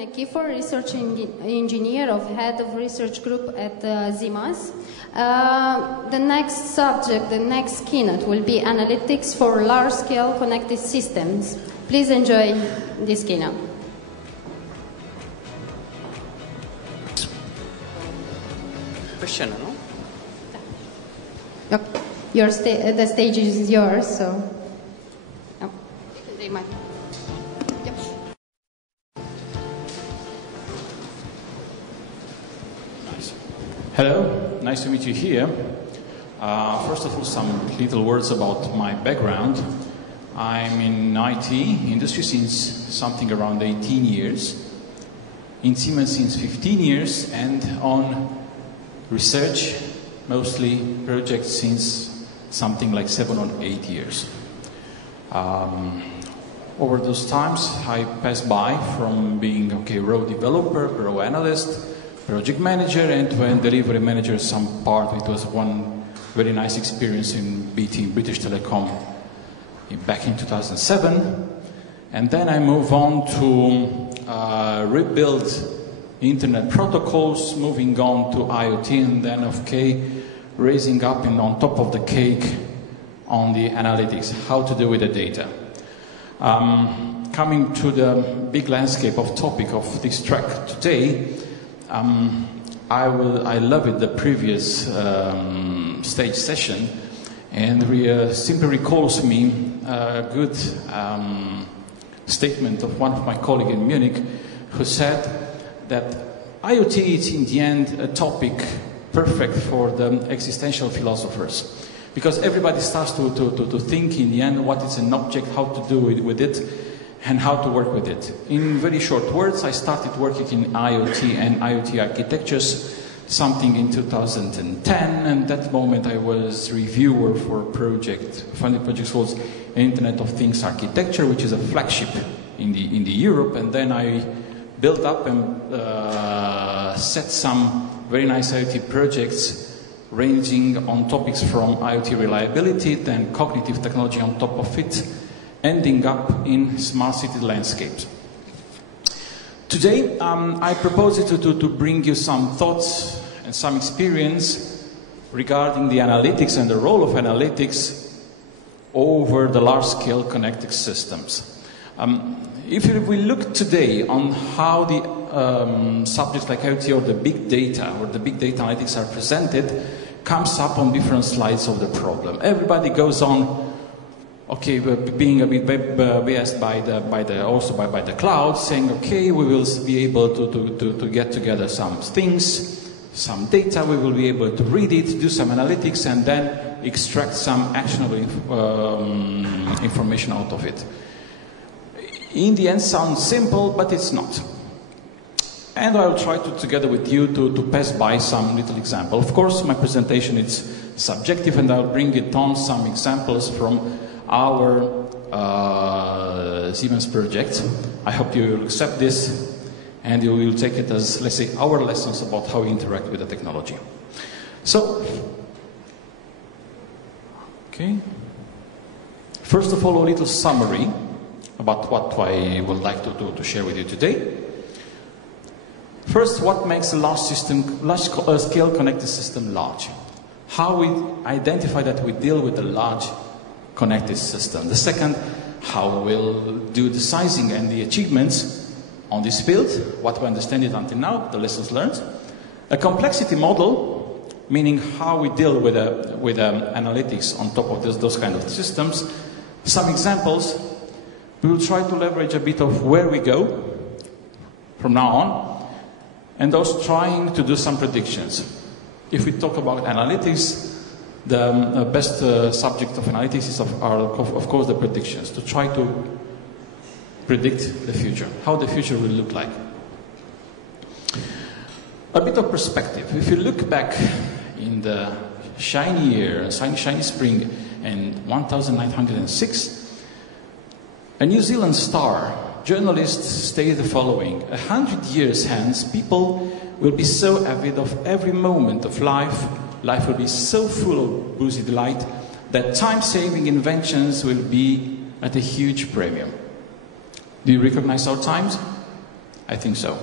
Nechifor, research engineer of head of research group at Siemens. The next subject, the next keynote will be analytics for large-scale connected systems. Please enjoy this keynote. Question, no? Okay. The stage is yours, so. Oh. Nice. Hello, nice to meet you here. First of all, some little words about my background. I'm in IT industry since something around 18 years. In Siemens since 15 years, and on research, mostly projects since something like 7 or 8 years. Over those times, I passed by from being raw developer, raw analyst, project manager, end-to-end delivery manager. Some part it was one very nice experience in BT, British Telecom, back in 2007. And then I moved on to rebuild internet protocols, moving on to IoT, and then raising up and on top of the cake on the analytics, how to do with the data. Coming to the big landscape of topic of this track today, I love it, the previous stage session, and simply recalls me a good statement of one of my colleagues in Munich who said that IoT is in the end a topic perfect for the existential philosophers. Because everybody starts to think in the end what is an object, how to do it with it, and how to work with it. In very short words, I started working in IoT and IoT architectures, something in 2010, and that moment I was reviewer for a project, funded project called Internet of Things Architecture, which is a flagship in the Europe, and then I built up and set some very nice IoT projects ranging on topics from IoT reliability, then cognitive technology on top of it, ending up in smart city landscapes. Today, I propose to bring you some thoughts and some experience regarding the analytics and the role of analytics over the large-scale connected systems. If we look today on how the subjects like IoT or the big data analytics are presented, comes up on different slides of the problem. Everybody goes on, being a bit biased by the cloud, saying, we will be able to get together some things, some data, we will be able to read it, do some analytics, and then extract some actionable information out of it. In the end, sounds simple, but it's not. And I will try to, together with you, to pass by some little example. Of course, my presentation is subjective, and I'll bring it on some examples from our Siemens project. I hope you will accept this, and you will take it as, let's say, our lessons about how we interact with the technology. So, first of all, a little summary about what I would like to share with you today. First, what makes a large-scale connected system large? How we identify that we deal with a large connected system. The second, how we'll do the sizing and the achievements on this field, what we understand it until now, the lessons learned. A complexity model, meaning how we deal with analytics on top of those kind of systems. Some examples. We will try to leverage a bit of where we go from now on, and those trying to do some predictions. If we talk about analytics, the best subject of analytics is of course the predictions, to try to predict the future, how the future will look like. A bit of perspective. If you look back in the shiny year, shiny spring in 1906, a New Zealand Star journalist stated the following: 100 years hence, people will be so avid of every moment of life, life will be so full of boozy delight, that time-saving inventions will be at a huge premium. Do you recognize our times? I think so.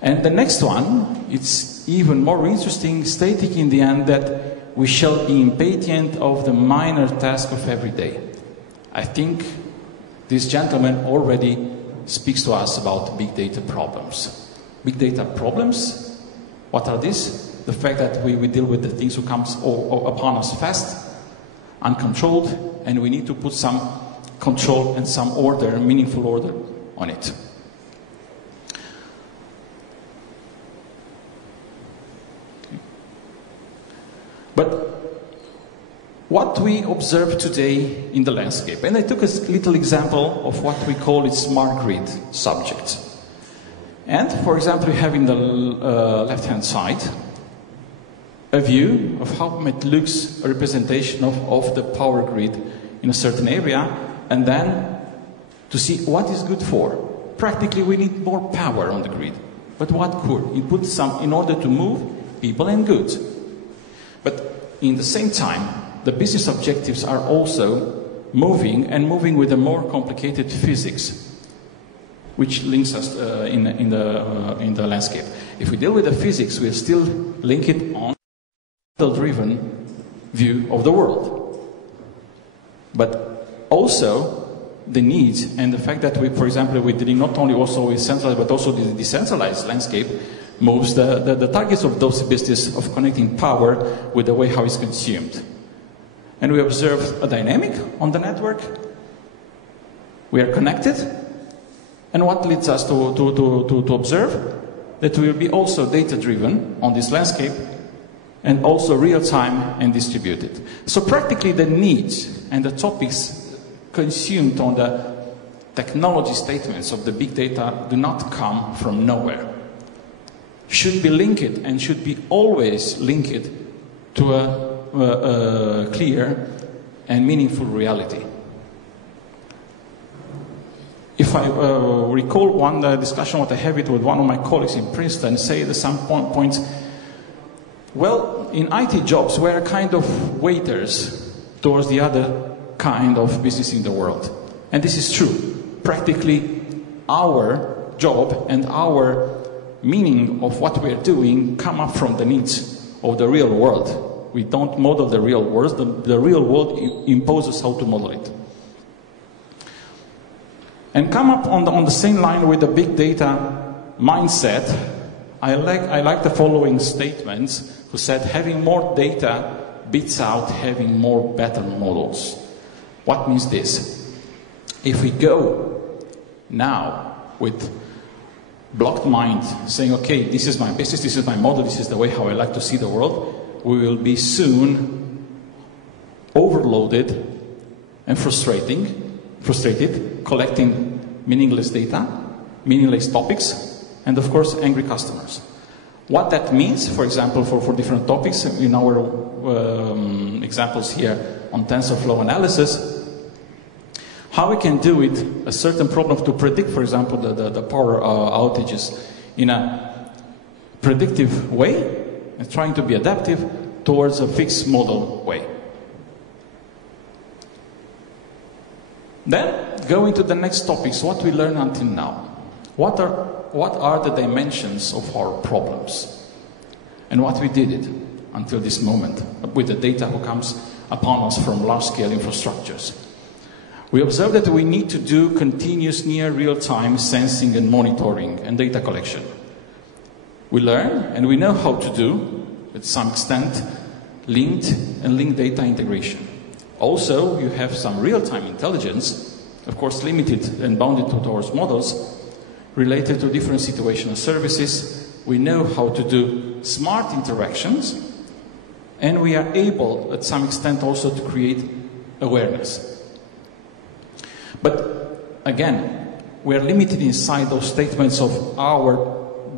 And the next one, it's even more interesting, stating in the end that we shall be impatient of the minor task of every day. I think this gentleman already speaks to us about big data problems. Big data problems, what are these? The fact that we deal with the things who comes upon us fast, uncontrolled, and we need to put some control and some order, meaningful order on it. But what we observe today in the landscape, and I took a little example of what we call it smart grid subject. And for example, we have in the left-hand side a view of how it looks, a representation of the power grid in a certain area, and then to see what is good for. Practically, we need more power on the grid. But what could? You put some in order to move people and goods. But in the same time, the business objectives are also moving, and moving with a more complicated physics, which links us in the landscape. If we deal with the physics, we'll still link it on driven view of the world. But also the needs and the fact that we, for example, we're dealing not only also with centralized but also the decentralized landscape moves the targets of those business of connecting power with the way how it's consumed. And we observe a dynamic on the network. We are connected. And what leads us to observe that we will be also data driven on this landscape, and also real-time and distributed. So practically the needs and the topics consumed on the technology statements of the big data do not come from nowhere. Should be linked and should be always linked to a clear and meaningful reality. If I recall one discussion what I had with one of my colleagues in Princeton, say at some point, well, in IT jobs, we're kind of waiters towards the other kind of business in the world. And this is true. Practically, our job and our meaning of what we're doing come up from the needs of the real world. We don't model the real world. The real world imposes how to model it. And come up on the same line with the big data mindset. I like the following statements, who said having more data beats out having more better models. What means this? If we go now with blocked mind, saying, okay, this is my business, this is my model, this is the way how I like to see the world, we will be soon overloaded and frustrated, collecting meaningless data, meaningless topics, and of course angry customers. What that means, for example, for different topics, in our examples here on TensorFlow analysis, how we can do it, a certain problem to predict, for example, the power outages in a predictive way, and trying to be adaptive towards a fixed model way. Then, going to the next topics, what we learned until now. What are the dimensions of our problems? And what we did it until this moment with the data who comes upon us from large-scale infrastructures. We observe that we need to do continuous near real-time sensing and monitoring and data collection. We learn and we know how to do, to some extent, linked data integration. Also, you have some real-time intelligence, of course limited and bounded towards models, related to different situational services. We know how to do smart interactions, and we are able, at some extent, also to create awareness. But again, we are limited inside those statements of our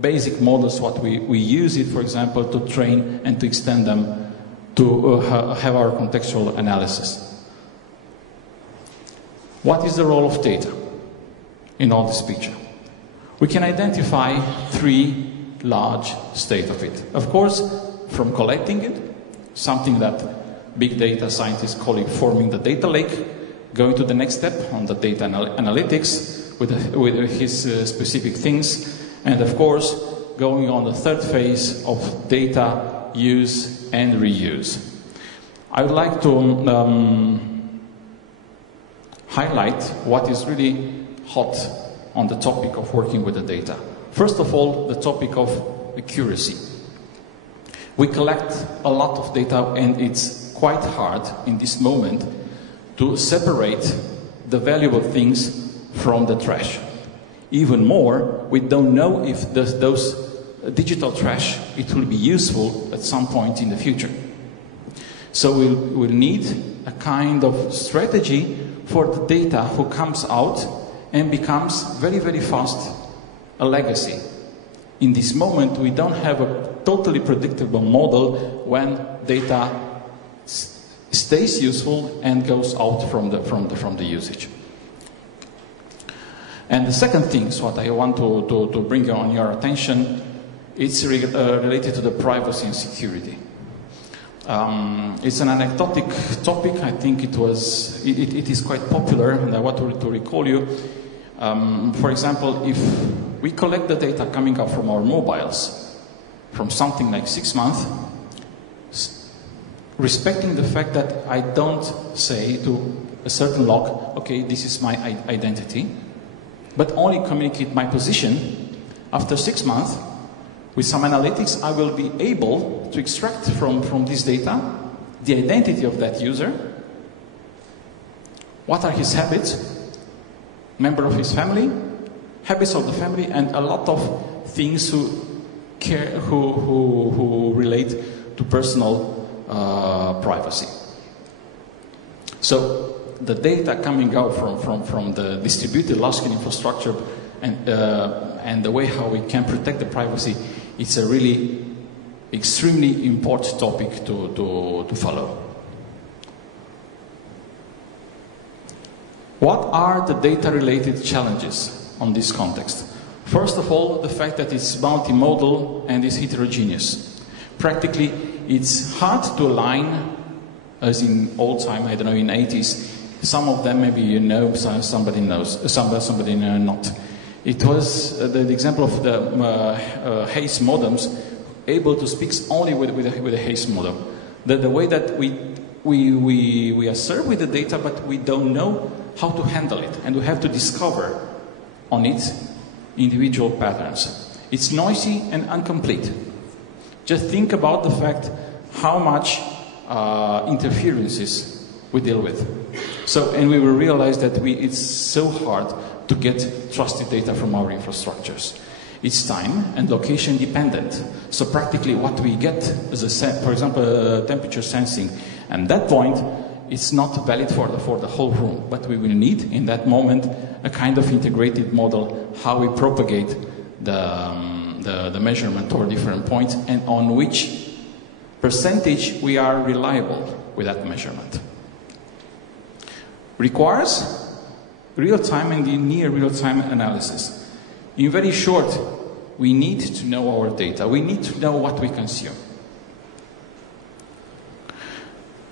basic models, what we use it, for example, to train and to extend them to have our contextual analysis. What is the role of data in all this picture? We can identify three large states of it. Of course, from collecting it, something that big data scientists call it forming the data lake, going to the next step on the data analytics, with his specific things, and of course going on the third phase of data use and reuse. I would like to highlight what is really hot on the topic of working with the data. First of all, the topic of accuracy. We collect a lot of data, and it's quite hard in this moment to separate the valuable things from the trash. Even more, we don't know if those digital trash, it will be useful at some point in the future. So we'll need a kind of strategy for the data who comes out and becomes very, very fast a legacy. In this moment, we don't have a totally predictable model when data stays useful and goes out from the usage. And the second thing, what I want to bring on your attention, it's related to the privacy and security. It's an anecdotic topic. I think it is quite popular, and I want to recall you. For example, if we collect the data coming up from our mobiles from something like 6 months, respecting the fact that I don't say to a certain log, okay, this is my identity, but only communicate my position. After 6 months, with some analytics, I will be able to extract from this data the identity of that user, what are his habits, member of his family, habits of the family, and a lot of things who relate to personal privacy. So the data coming out from the distributed large-scale infrastructure and the way how we can protect the privacy, it's a really extremely important topic to follow. What are the data-related challenges on this context? First of all, the fact that it's multimodal and is heterogeneous. Practically, it's hard to align, as in old time, I don't know, in 80s, some of them maybe you know, somebody knows, somebody not. It was the example of the Hayes modems, able to speak only with a Hayes modem. The way that we are served with the data, but we don't know how to handle it, and we have to discover on it individual patterns. It's noisy and incomplete. Just think about the fact how much interferences we deal with. So, and we will realize that it's so hard to get trusted data from our infrastructures. It's time and location dependent. So practically what we get is, for example, temperature sensing. And that point, it's not valid for the whole room. But we will need, in that moment, a kind of integrated model, how we propagate the measurement toward different points and on which percentage we are reliable with that measurement. Requires real-time and near real-time analysis. In very short, we need to know our data. We need to know what we consume.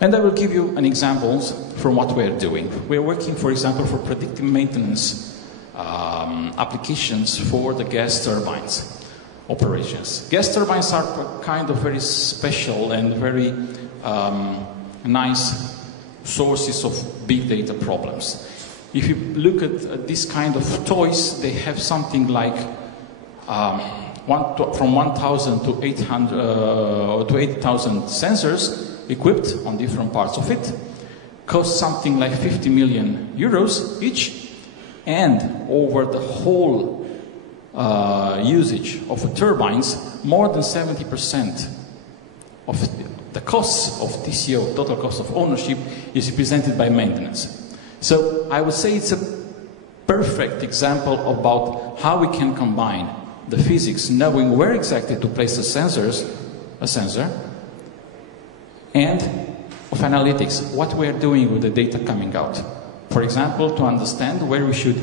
And I will give you an example from what we are doing. We are working, for example, for predictive maintenance applications for the gas turbines operations. Gas turbines are kind of very special and very nice sources of big data problems. If you look at this kind of toys, they have something like from 1,000 to 8,000 sensors equipped on different parts of it, cost something like 50 million euros each, and over the whole usage of turbines, more than 70% of the costs of TCO, total cost of ownership, is represented by maintenance. So I would say it's a perfect example about how we can combine the physics, knowing where exactly to place a sensor, and of analytics, what we are doing with the data coming out. For example, to understand where we should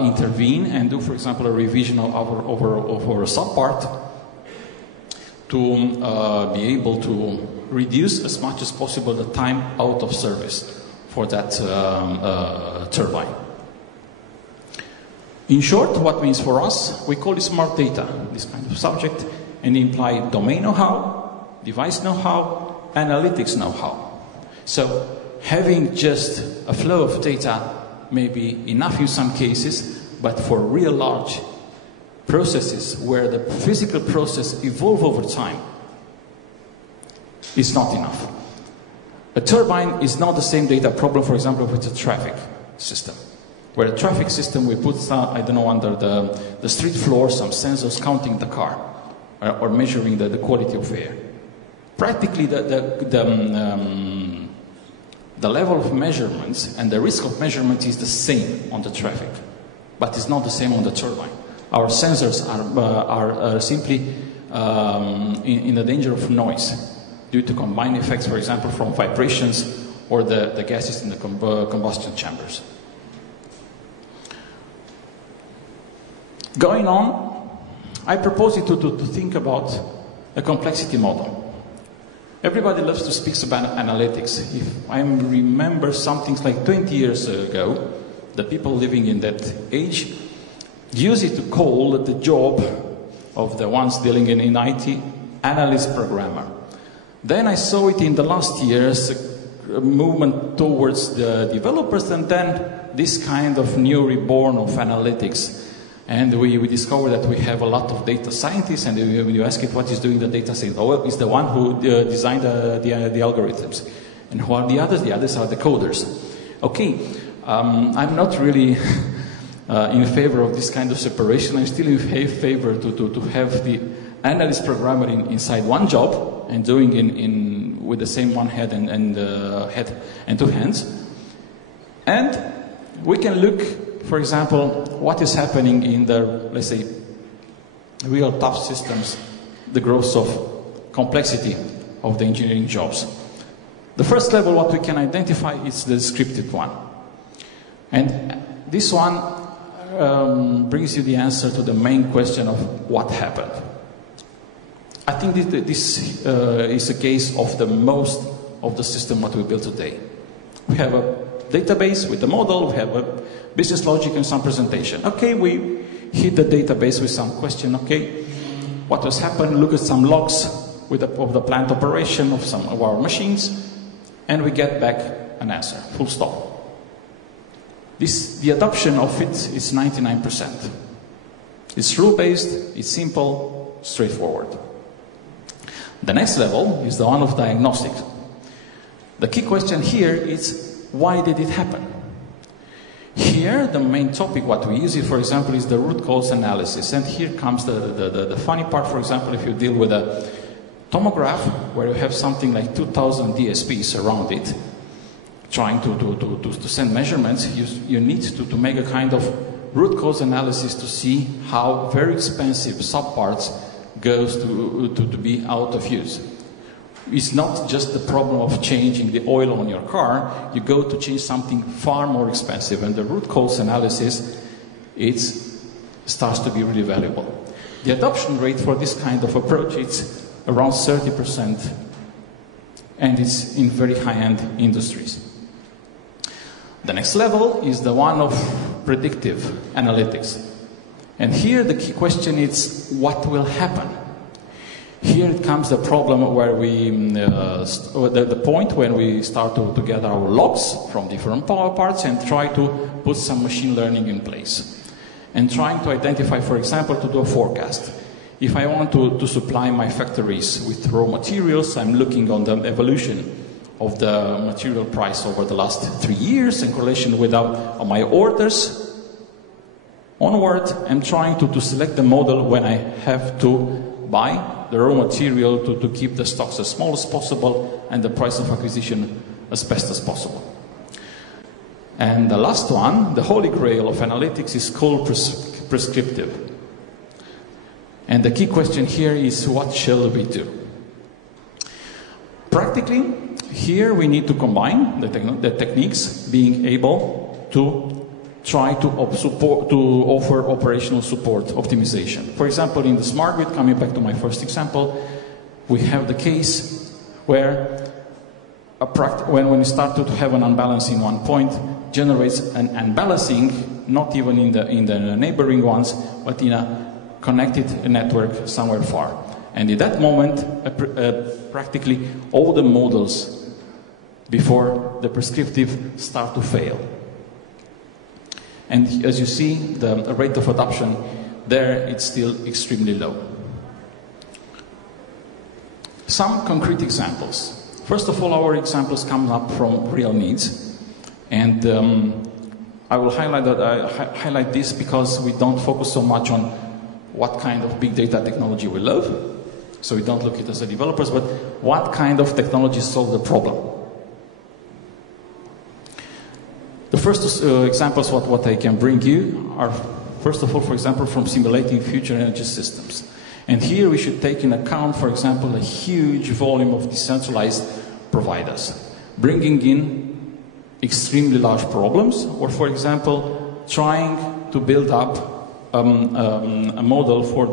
intervene and do, for example, a revision of our subpart to be able to reduce as much as possible the time out of service for that turbine. In short, what means for us, we call it smart data, this kind of subject, and imply domain know-how, device know-how, analytics know-how. So having just a flow of data may be enough in some cases, but for real large processes where the physical process evolve over time, it's not enough. A turbine is not the same data problem, for example, with a traffic system. Where a traffic system, we put, I don't know, under the street floor, some sensors counting the car, or measuring the quality of air. Practically, the level of measurements and the risk of measurement is the same on the traffic, but it's not the same on the turbine. Our sensors are simply in the danger of noise due to combined effects, for example, from vibrations or the gases in the combustion chambers. Going on, I propose you to think about a complexity model. Everybody loves to speak about analytics. If I remember something like 20 years ago, the people living in that age used it to call the job of the ones dealing in IT analyst programmer. Then I saw it in the last years, a movement towards the developers, and then this kind of new reborn of analytics. And we discovered that we have a lot of data scientists, and when you ask it what is doing the data scientist, oh, it's the one who designed the algorithms. And who are the others? The others are the coders. Okay, I'm not really in favor of this kind of separation. I'm still in favor to have the analyst programmer inside one job and doing with the same one head and head and two hands. And we can look, for example, what is happening in the, let's say, real tough systems, the growth of complexity of the engineering jobs. The first level, what we can identify is the descriptive one. And this one brings you the answer to the main question of what happened. I think this is a case of the most of the system what we build today. We have a database with the model, we have a business logic and some presentation. Okay, we hit the database with some question. Okay, what has happened? Look at some logs of the plant operation of some of our machines, and we get back an answer, full stop. The adoption of it is 99%. It's rule-based, it's simple, straightforward. The next level is the one of diagnostics. The key question here is, why did it happen? Here, the main topic, what we use it, for example, is the root cause analysis. And here comes the funny part, for example, if you deal with a tomograph, where you have something like 2,000 DSPs around it, trying to send measurements, you need to make a kind of root cause analysis to see how very expensive subparts goes to be out of use. It's not just the problem of changing the oil on your car, you go to change something far more expensive, and the root cause analysis, it starts to be really valuable. The adoption rate for this kind of approach is around 30%, and it's in very high-end industries. The next level is the one of predictive analytics. And here the key question is, what will happen? Here it comes the problem where the point when we start to gather our logs from different power parts and try to put some machine learning in place. And trying to identify, for example, to do a forecast. If I want to supply my factories with raw materials, I'm looking on the evolution of the material price over the last 3 years in correlation with my orders. Onward, I'm trying to select the model when I have to buy the raw material to keep the stocks as small as possible and the price of acquisition as best as possible. And the last one, the holy grail of analytics, is called prescriptive. And the key question here is, what shall we do? Practically, here we need to combine the techniques, being able to try to offer operational support optimization. For example, in the smart grid, coming back to my first example, we have the case where when we start to have an unbalance in one point, generates an unbalancing, not even in the neighboring ones, but in a connected network somewhere far. And in that moment, practically all the models before the prescriptive start to fail. And as you see, the rate of adoption there, it's still extremely low. Some concrete examples. First of all, our examples come up from real needs. And I will highlight this because we don't focus so much on what kind of big data technology we love. So we don't look at it as developers, but what kind of technology solve the problem. The first examples what I can bring you are, first of all, for example, from simulating future energy systems. And here we should take in account, for example, a huge volume of decentralized providers, bringing in extremely large problems, or, for example, trying to build up a model for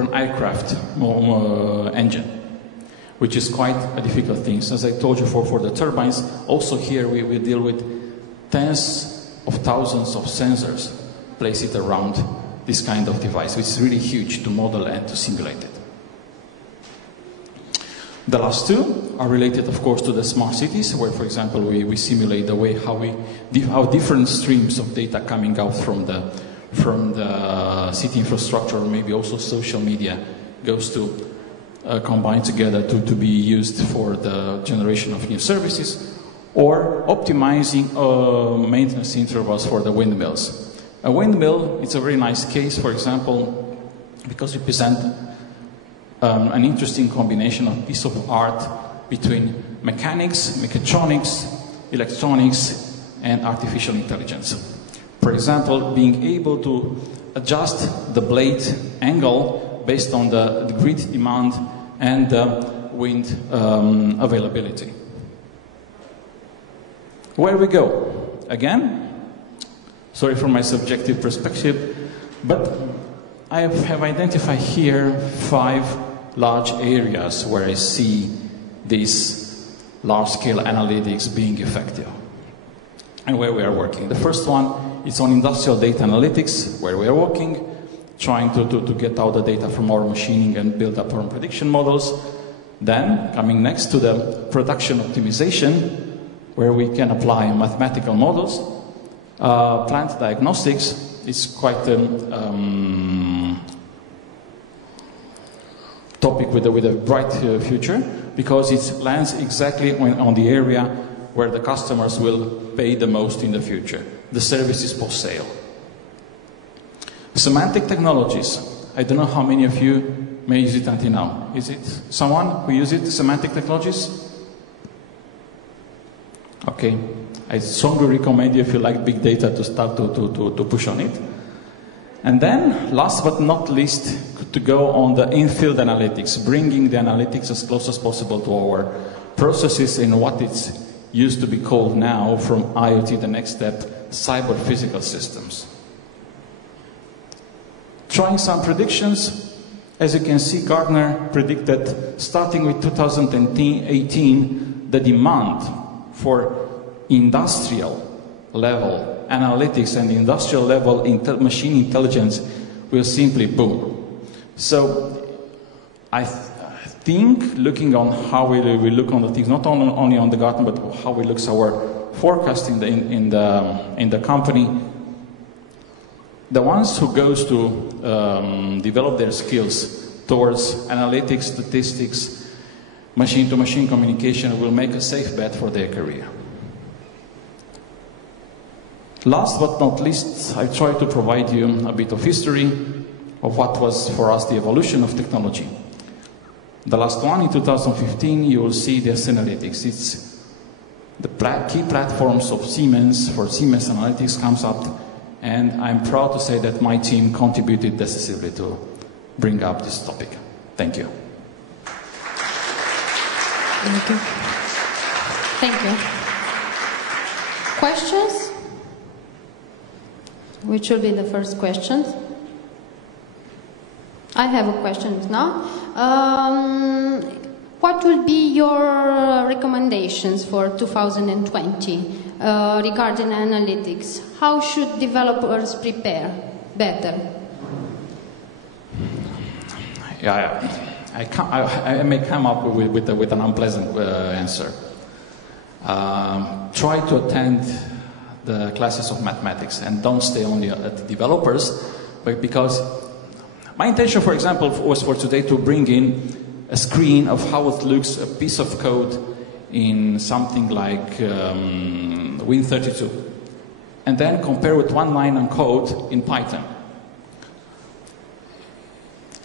an aircraft engine, which is quite a difficult thing. As I told you for the turbines, also here we deal with tens of thousands of sensors placed around this kind of device, which is really huge to model and to simulate it. The last two are related, of course, to the smart cities, where, for example, we simulate the way how different streams of data coming out from the city infrastructure, or maybe also social media, goes to combine together to be used for the generation of new services, or optimizing maintenance intervals for the windmills. A windmill, it's a very nice case, for example, because we present an interesting combination of piece of art between mechanics, mechatronics, electronics, and artificial intelligence. For example, being able to adjust the blade angle based on the grid demand and the wind availability. Where we go? Again, sorry for my subjective perspective, but I have identified here 5 large areas where I see these large-scale analytics being effective and where we are working. The first one is on industrial data analytics, where we are working, trying to get out the data from our machining and build up our prediction models. Then, coming next to the production optimization, where we can apply mathematical models. Plant diagnostics is quite a topic with a bright future, because it lands exactly on the area where the customers will pay the most in the future, the services post-sale. Semantic technologies. I don't know how many of you may use it until now. Is it someone who uses it, semantic technologies? Okay. I strongly recommend you, if you like big data, to start to push on it. And then, last but not least, to go on the Infield analytics, bringing the analytics as close as possible to our processes in what it's used to be called now, from IoT, the next step, cyber-physical systems. Trying some predictions. As you can see, Gartner predicted, starting with 2018, the demand for industrial level analytics and industrial level machine intelligence will simply boom. So I think, looking on how we look on the things, not only on the Gartner, but how we look at our forecast in the company, the ones who goes to develop their skills towards analytics, statistics, machine-to-machine communication will make a safe bet for their career. Last but not least, I try to provide you a bit of history of what was for us the evolution of technology. The last one, in 2015, you will see the Analytics. It's the key platforms of Siemens. For Siemens, Analytics comes up, and I'm proud to say that my team contributed decisively to bring up this topic. Thank you. Thank you. Thank you. Questions? Which will be the first question? I have a question now. What will be your recommendations for 2020 regarding analytics? How should developers prepare better? Yeah, I may come up with an unpleasant answer. Try to attend the classes of mathematics and don't stay only at the developers, but because my intention, for example, was for today to bring in a screen of how it looks, a piece of code in something like Win32, and then compare with one line of code in Python.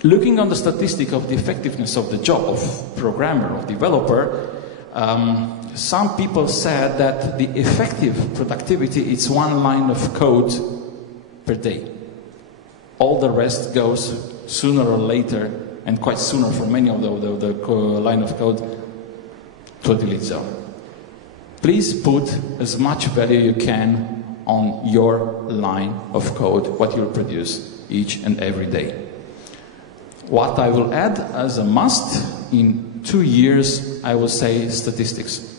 Looking on the statistic of the effectiveness of the job of programmer, of developer, some people said that the effective productivity is one line of code per day. All the rest goes sooner or later, and quite sooner for many of the line of code, to a delete zone. Please put as much value you can on your line of code, what you'll produce each and every day. What I will add as a must, in 2 years, I will say statistics.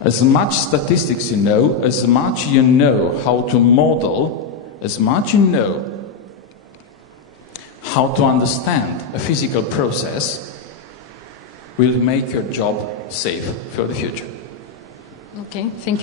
As much statistics you know, as much you know how to model, as much you know how to understand a physical process, will make your job safe for the future. Okay, thank you.